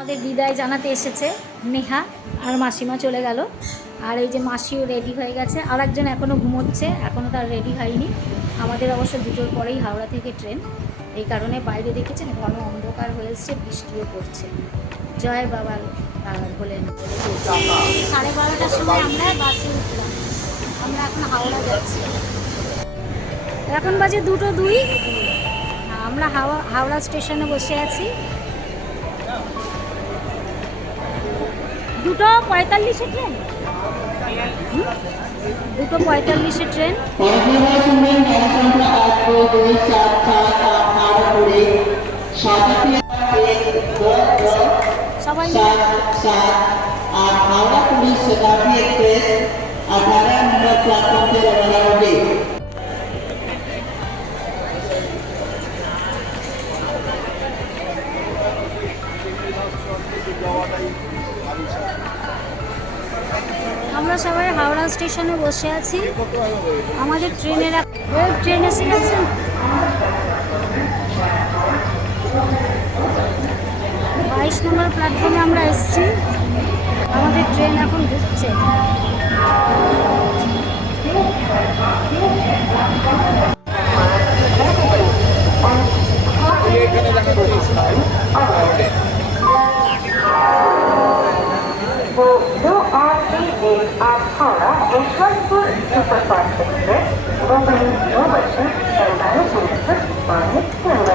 আমাদের বিদায় জানাতে এসেছে নেহা আর মাসিমা চলে গেল। আর এই যে মাসিও রেডি হয়ে গেছে। আর একজন এখনও ঘুমোচ্ছে এখনও তার রেডি হয়নি। আমাদের অবশ্য দুটোর পরেই হাওড়া থেকে ট্রেন। এই কারণে বাইরে দেখেছেন, ঘন অন্ধকার হয়ে এসছে, বৃষ্টিও পড়ছে। জয় বাবা ভোলেন। সাড়ে বারোটার সময় আমরা বাসে উঠলাম। আমরা এখন হাওড়া যাচ্ছি। এখন বাজে দুটো দুই। আমরা হাওড়া হাওড়া স্টেশনে বসে আছি। দুটো পঁয়তাল্লিশে ট্রেন। দুটো পঁয়তাল্লিশে ট্রেন। সবাই আর হাওড়া পুলিশ শতাব্দী এক্সপ্রেস, আঠারো নম্বর প্ল্যাটফর্ম সবাই হাওড়া স্টেশনে বসে আছি। আমাদের ট্রেনের ট্রেন এসে গেছে বাইশ নম্বর প্ল্যাটফর্মে আমরা এসেছি। আমাদের ট্রেন এখন ঢুকছে। दो Луганскую суперфаст экспресс выбрали новости Эрдана Султан, আমরা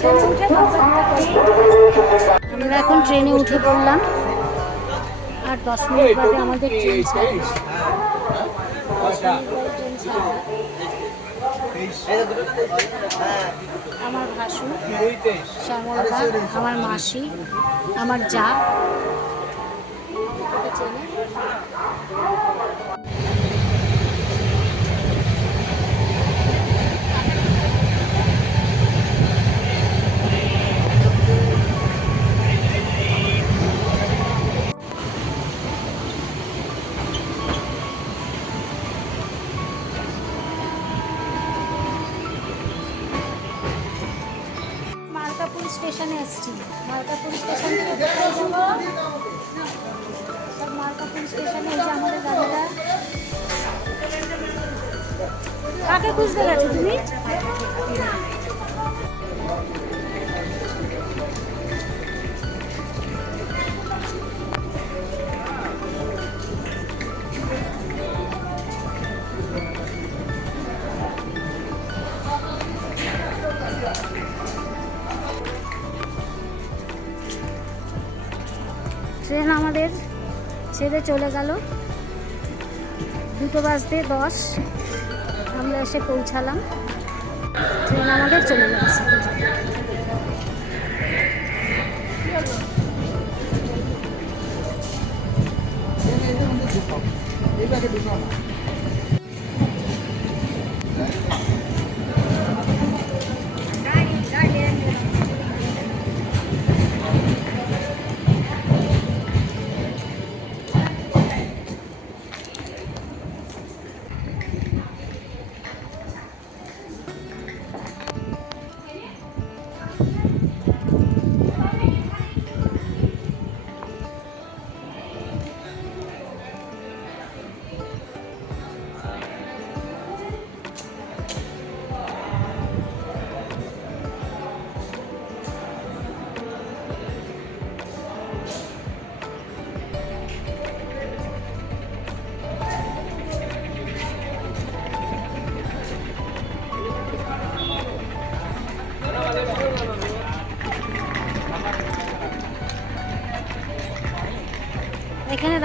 ট্রেন উঠে আমরা এখন ট্রেনে উঠে পড়লাম আর দশ মিনিট বাদে আমাদের ট্রেন ছাড়বে বাদে ট্রেন ছাড়বে। আমার ভাসু শ্যামলদা আমার মাসি আমার যা চেনে? স্টেশনে এসেছি। মালকাপুর স্টেশন থেকে সব মালকাপুর স্টেশনে এসে আমাদের গাড়িটা। কাকে খুঁজতে গেছো তুমি? ছেড়ে চলে গেল। দুটো বাজতে দশ। আমরা এসে পৌঁছালাম। ট্রেন আমাদের চলে যাচ্ছে এখানে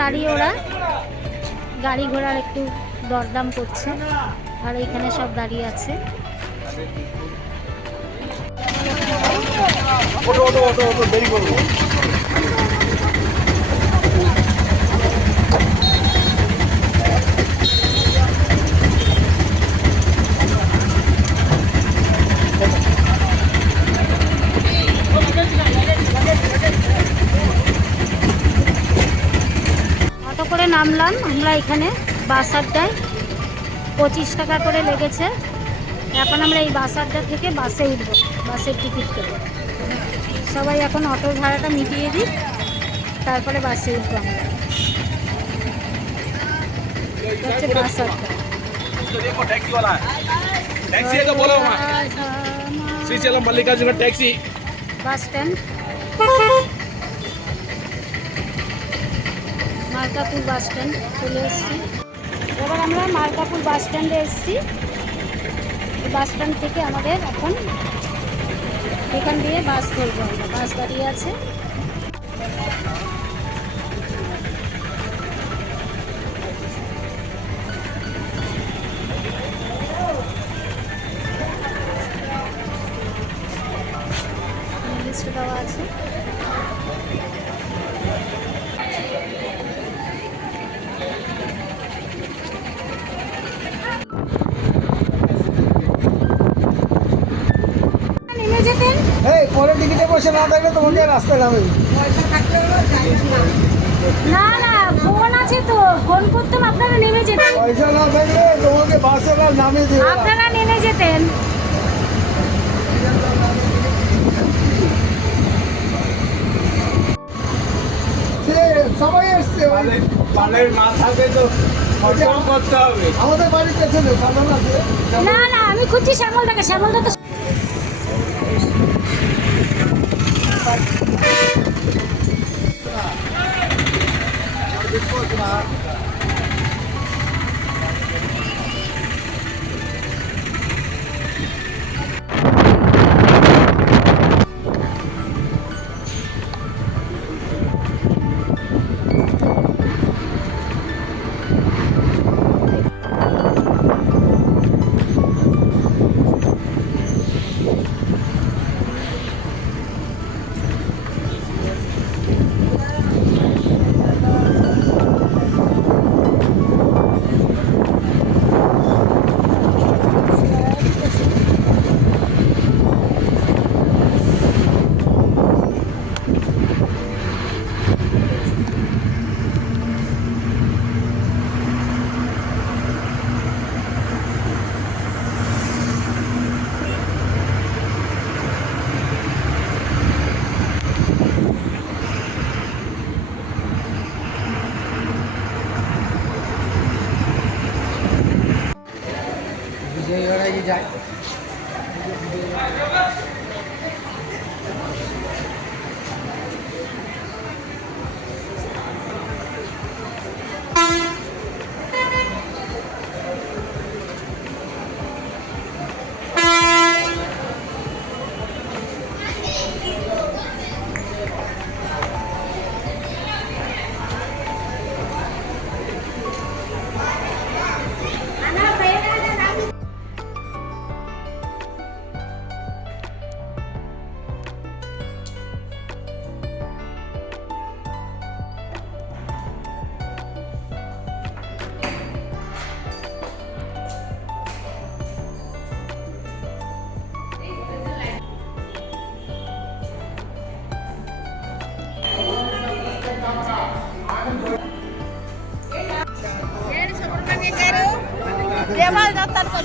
দাঁড়িয়ে ওরা গাড়ি ঘোড়ার একটু দরদাম করছে। আর এখানে সব দাঁড়িয়ে আছে। ওটো করে নামলাম। আমরা এখানে বাস আড্ডায় পঁচিশ টাকা করে লেগেছে। এখন আমরা এই বাস আড্ডা থেকে বাসে উঠব বাসের টিকিট করব সবাই এখন অটো ভাড়াটা মিটিয়ে দিই তারপরে বাসে উঠবো আমরা। হচ্ছে bus stand. Markapur bus stand, চলে এসেছি। এবার আমরা মার্কাপুর বাস স্ট্যান্ডে এসেছি। বাস স্ট্যান্ড থেকে আমাদের এখন এখান দিয়ে বাস ধরবো আমরা। বাস দাঁড়িয়ে আছে। দেওয়া আছে। পরে টিকিটে বসে না থাকলে তোমাকে রাস্তায় নামে না। না ফোন আছে তো ফোন করতাম আপনারা নেমে যেতেন। পয়সা না থাকলে তোমাকে বাসে না নামিয়ে দেবে আপনারা নেমে যেতেন। সে সবাই এসছে ওই পালের না থাকে তো হজম করতে হবে। আমাদের বাড়ির পেছনে সাধারণ আছে। না না আমি খুঁজছি শ্যামলদাকে শ্যামলদা তো పెట్టుకోవచ్చు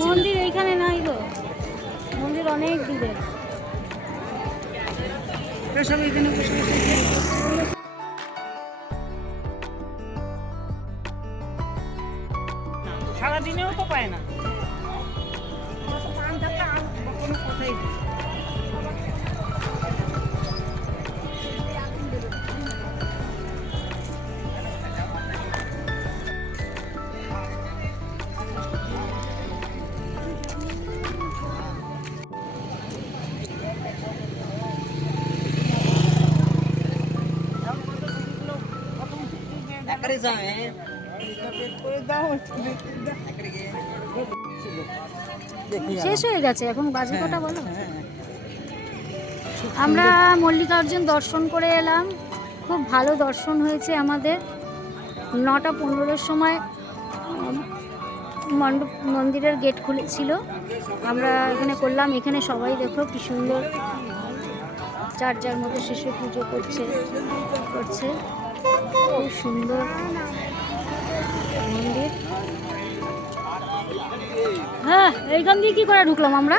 মন্দির এইখানে নাই গো। মন্দির অনেক দূরে। সারাদিনেও শেষ হয়ে গেছে এখন বাজে কটা বলো? আমরা মল্লিকার্জুন দর্শন করে এলাম। খুব ভালো দর্শন হয়েছে আমাদের। নটা পনেরোর সময় মণ্ডপ মন্দিরের গেট খুলেছিল। আমরা এখানে করলাম। এখানে সবাই দেখো কি সুন্দর। যার যার মতো শিশু পুজো করছে করছে। খুব সুন্দর। হ্যাঁ এইখান দিয়ে কি করে ঢুকলাম আমরা?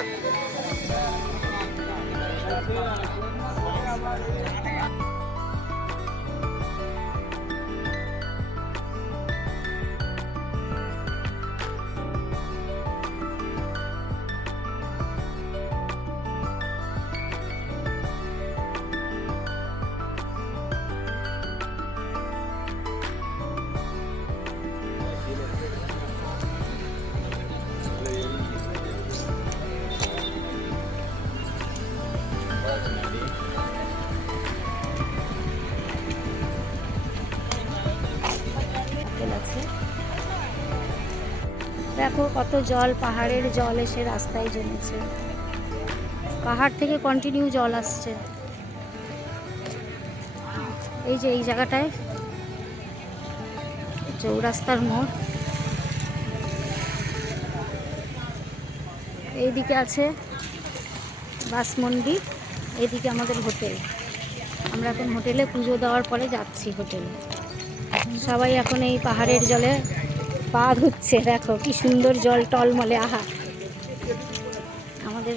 কত জল পাহাড়ের জল এসে রাস্তায় জমেছে। পাহাড় থেকে কন্টিনিউ জল আসছে। এই যে এই জায়গাটায় চৌরাস্তার মোড়। এইদিকে আছে বাস মন্দির এদিকে আমাদের হোটেল। আমরা এখন হোটেলে পুজো দেওয়ার পরে যাচ্ছি হোটেলে। সবাই এখন এই পাহাড়ের জলে পা ধুচ্ছে দেখো কি সুন্দর জল টলমলে আহা। আমাদের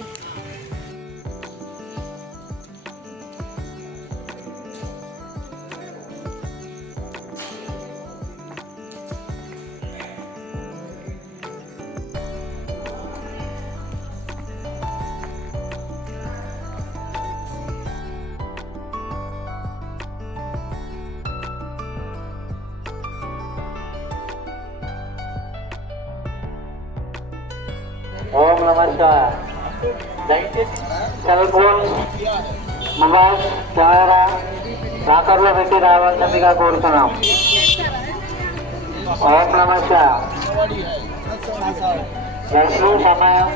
రావాల్సిందిగా కోరుతున్నాం ఓం నమ దర్శనం సమయం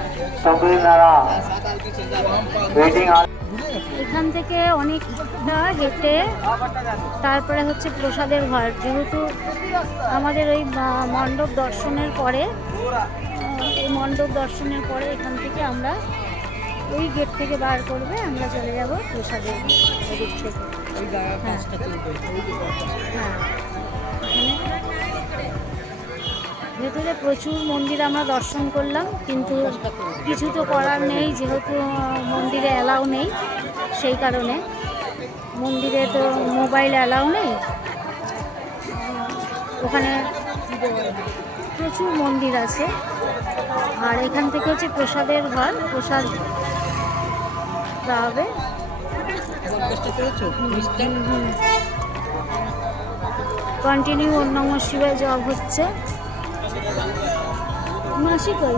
తొమ్మిదిన్నర వెయిటింగ్ ఆల్ এখান থেকে অনেকটা হেঁটে তারপরে হচ্ছে প্রসাদের ঘর যেহেতু আমাদের ওই মা- মণ্ডপ দর্শনের পরে আহ, এই মণ্ডপ দর্শনের পরে এখান থেকে আমরা ওই গেট থেকে বার করবে আমরা চলে যাব প্রসাদের এদিক থেকে হ্যাঁ। হ্যাঁ। ভেতরে প্রচুর মন্দির আমরা দর্শন করলাম কিন্তু কিছু তো করার নেই যেহেতু মন্দিরে অ্যালাউ নেই সেই কারণে। মন্দিরে তো মোবাইল অ্যালাউ নেই। ওখানে প্রচুর মন্দির আছে। আর এখান থেকে হচ্ছে প্রসাদের ঘর প্রসাদ দেওয়া হবে। কন্টিনিউ ওর নম শিবায় জব হচ্ছে। মাসি কই?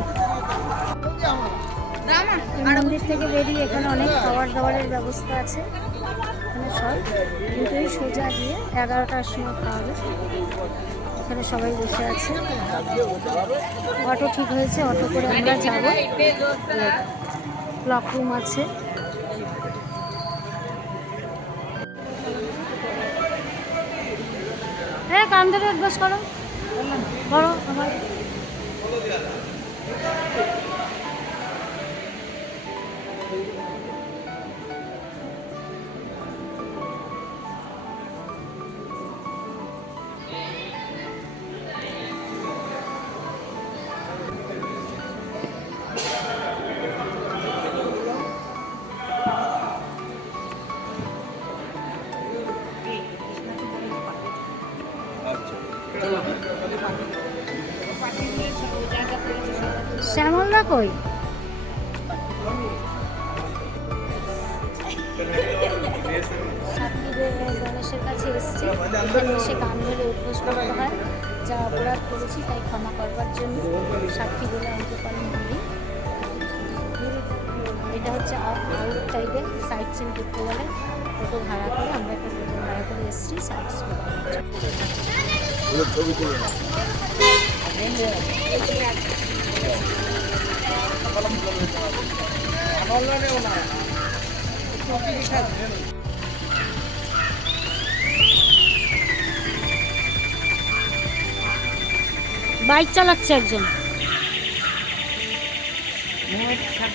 মন্দির থেকে বেরিয়ে এখানে অনেক খাবার দাবারের ব্যবস্থা আছে। এখানে সব। কিন্তু এই সোজা দিয়ে এগারোটার সময় খাওয়াবে। এখানে সবাই বসে আছে। অটো ঠিক হয়েছে অটো করে আমরা যাব। ক্লক রুম আছে। কান অভ্যাস করো। করো আমার গেলে টোটো ভাড়া করে আমরা একটা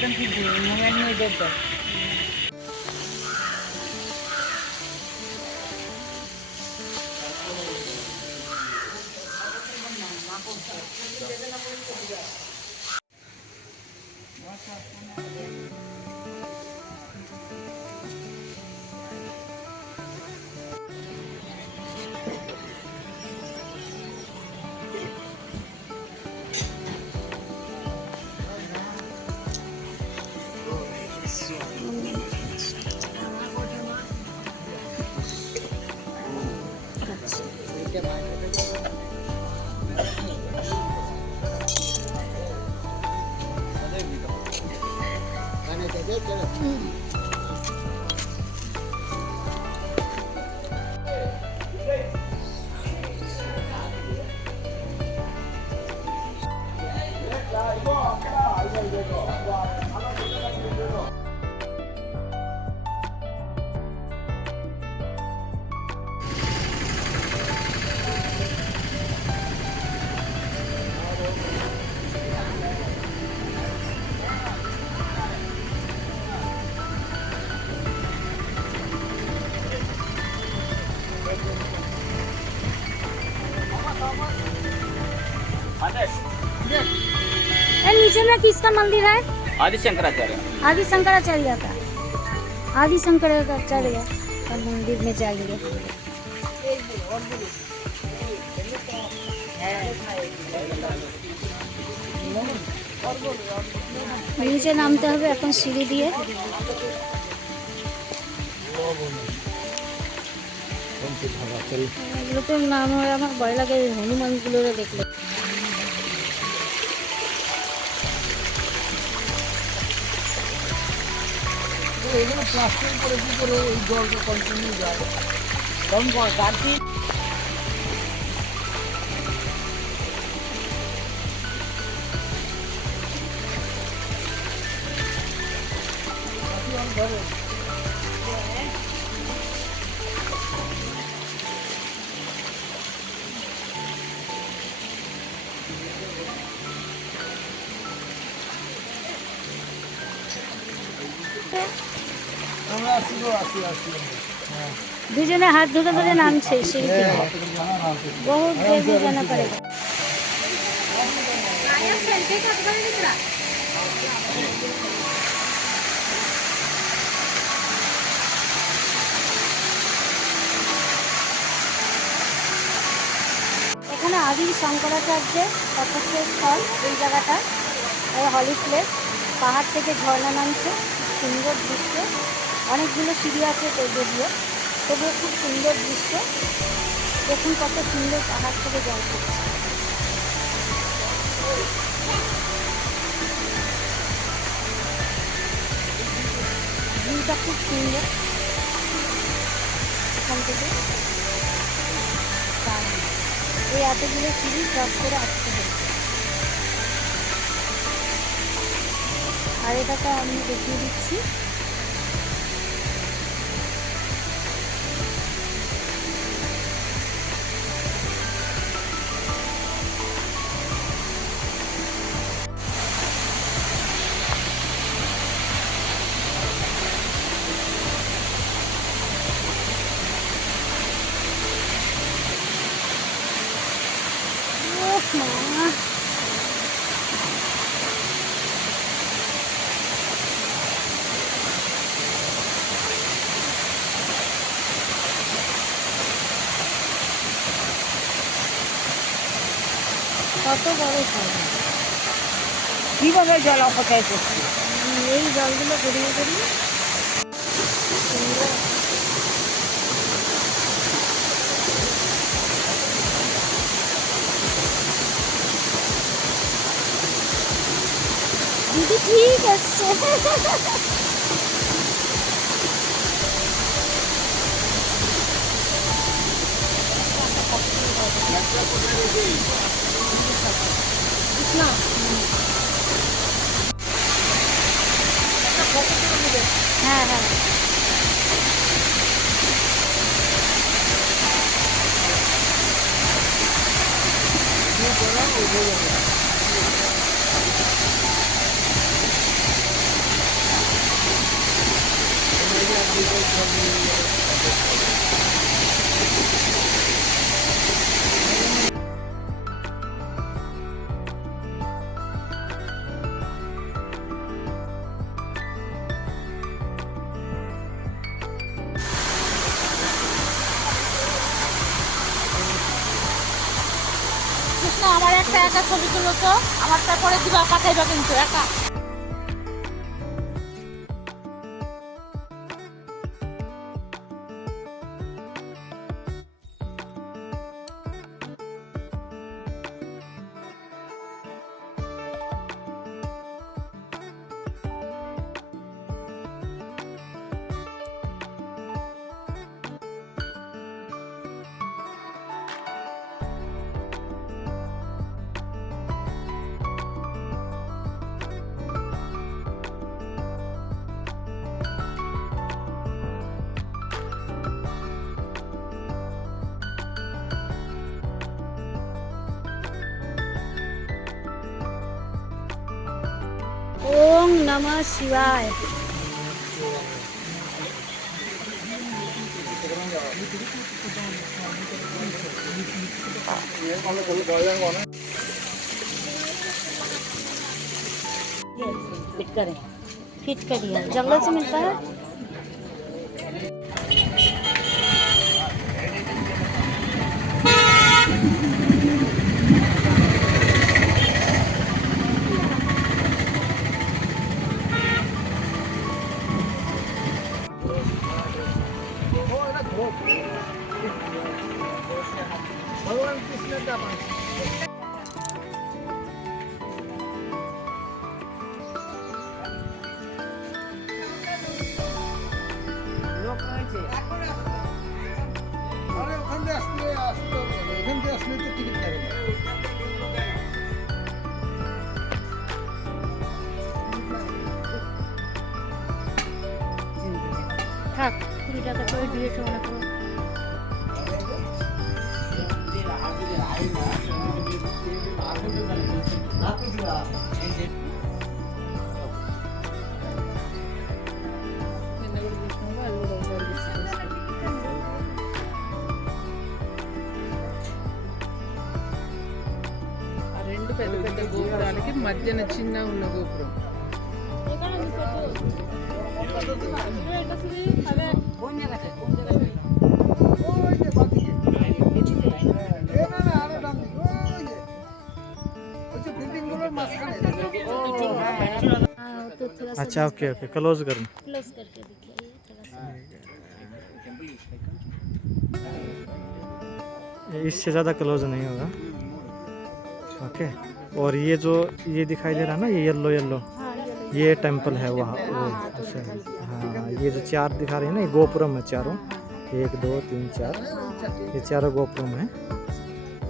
টোটো ভাড়া করে get, get it. किसका मंदिर है आदि शंकराचार्य आदि शंकराचार्य का आदि शंकराचार्य का मंदिर में जाएंगे নিচে নামতে হবে এখন সিঁড়ি দিয়ে এগুলো তো নাম হয় আমার ভয় লাগে হনুমানগুলো দেখলে এগুলো প্লাস্টিক করে কি করে এই জলটা কন্টিনিউ যায় কম গাড়ি আমরা আসি গো আসি আসি দুজনে হাত ধরে ধরে নামছে এখানে আদি শঙ্করাচার্যের তপস্যের স্থল এই জায়গাটা হলি প্লেস পাহাড় থেকে ঝর্ণা নামছে, সুন্দর দৃশ্য। অনেকগুলো সিঁড়ি আছে যদিও। তবুও খুব সুন্দর দৃশ্য। দেখুন কত সুন্দর পাহাড় থেকে জল পড়ছে। ভিউটা খুব সুন্দর। এখান থেকে। এই এতগুলো সিঁড়ি ক্রস করে আসতে হয়েছে। আর এটাকে আমি দেখিয়ে দিচ্ছি। কত বড় জল? কীভাবে জল অপচয় করছি এই জলগুলো গড়িয়ে গড়িয়ে দিদি ঠিক আসছে হ্যাঁ হ্যাঁ কৃষ্ণ দিবা পাঠাইবা কিন্তু একা ওম नमः शिवाय फिट करें फिट करिए। जंगल से मिलता है? పెద్ద పెద్ద గోపురాలకి మధ్యన చిన్న ఉన్న గోపురం అదే अच्छा ओके ओके क्लोज करना क्लोज करके दिखाइए थोड़ा इससे ज़्यादा क्लोज नहीं होगा। ओके और ये जो ये दिखाई दे रहा है ना ये येल्लो येलो हाँ ये लो। ये टेंपल है वहाँ। वो अच्छा। हाँ। ये जो चार दिखा रहे हैं ना ये गोपुरम है चारों। एक दो तीन चार। ये चारों गोपुरम है।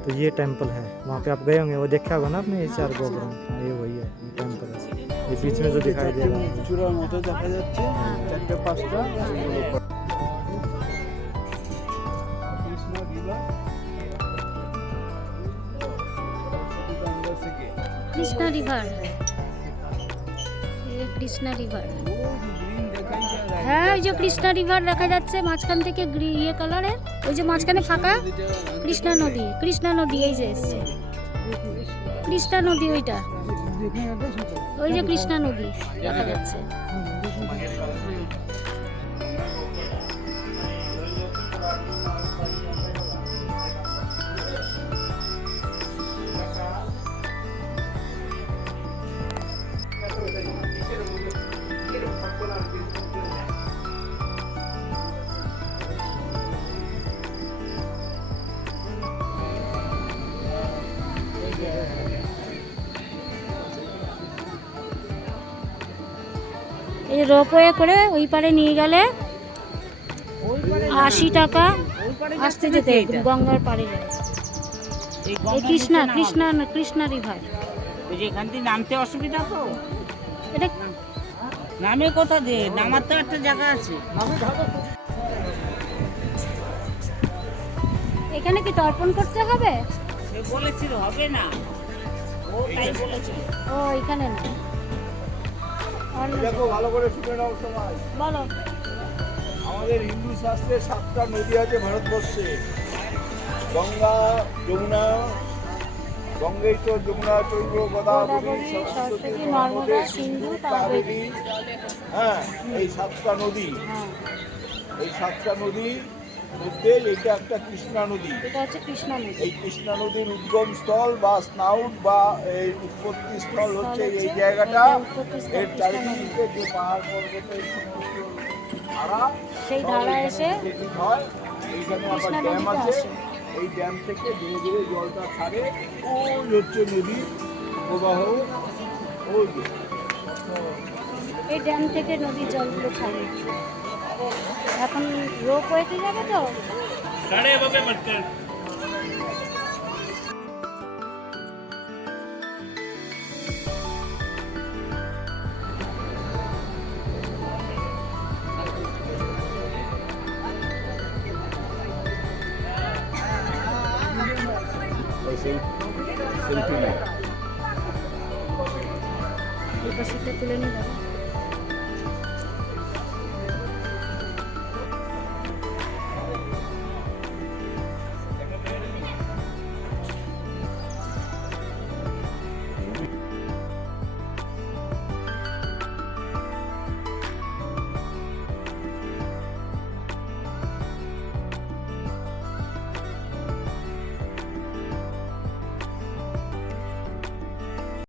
तो ये टेंपल है। वहाँ पे आप गए होंगे वो देखा होगा ना आपने ये चार गोपुरम। हाँ ये वही है ये टेंपल है। এই পিছনে যদি খাই চূড়ার মতো দেখা যাচ্ছে চারটে পাঁচটা। কৃষ্ণা রিভার। কৃষ্ণা রিভার। হ্যাঁ ওই যে কৃষ্ণা রিভার দেখা যাচ্ছে মাঝখান থেকে ইয়ে কালারের ওই যে মাঝখানে ফাঁকা কৃষ্ণা নদী কৃষ্ণা নদী এই যে এসছে। কৃষ্ণা নদী ওইটা। ওই যে কৃষ্ণা নদী। দেখা যাচ্ছে। রোপওয়ে করে ওই পারে নিয়ে গেলে আশি টাকা আসতে যেতে গঙ্গার পাড়ে। এই কৃষ্ণা কৃষ্ণা কৃষ্ণা রিভার। এখান থেকে নামতে অসুবিধা তো? এটা নামে কোথা দিয়ে? নামার তো একটা জায়গা আছে। এখানে কি তর্পণ করতে হবে? বলেছিল হবে না। ও তাই বলেছিল। ও এখানে না। দেখো ভালো করে শুনে নাও সবাই। বলো। আমাদের হিন্দু শাস্ত্রে সাতটা নদী আছে ভারতবর্ষে। গঙ্গা যমুনা গঙ্গেই তো যমুনা চৈব গোদাবরী গোদাবরী, সরস্বতী সরস্বতী, নর্মদা, সিন্ধু সিন্ধু, কাবেরী হ্যাঁ এই সাতটা নদী। হ্যাঁ। এই সাতটা নদী মধ্যে এটা একটা কৃষ্ণা নদী। এটা হচ্ছে কৃষ্ণা নদী। এই কৃষ্ণা নদীর উদ্গম স্থল বা স্নাউট বা এই উৎপত্তি স্থল হচ্ছে এই জায়গাটা। এর চারিদিকে যে পাহাড় পর্বতের ধারা সেই ধারা এসে হয়। এইখানে আবার ড্যাম আছে। এই ড্যাম থেকে ধীরে ধীরে জলটা ছাড়ে। ওই হচ্ছে নদী প্রবাহ। ওই এই ড্যাম থেকে নদীর জলগুলো ছাড়ে। এখন রোপ হয়েছে যাবে তো?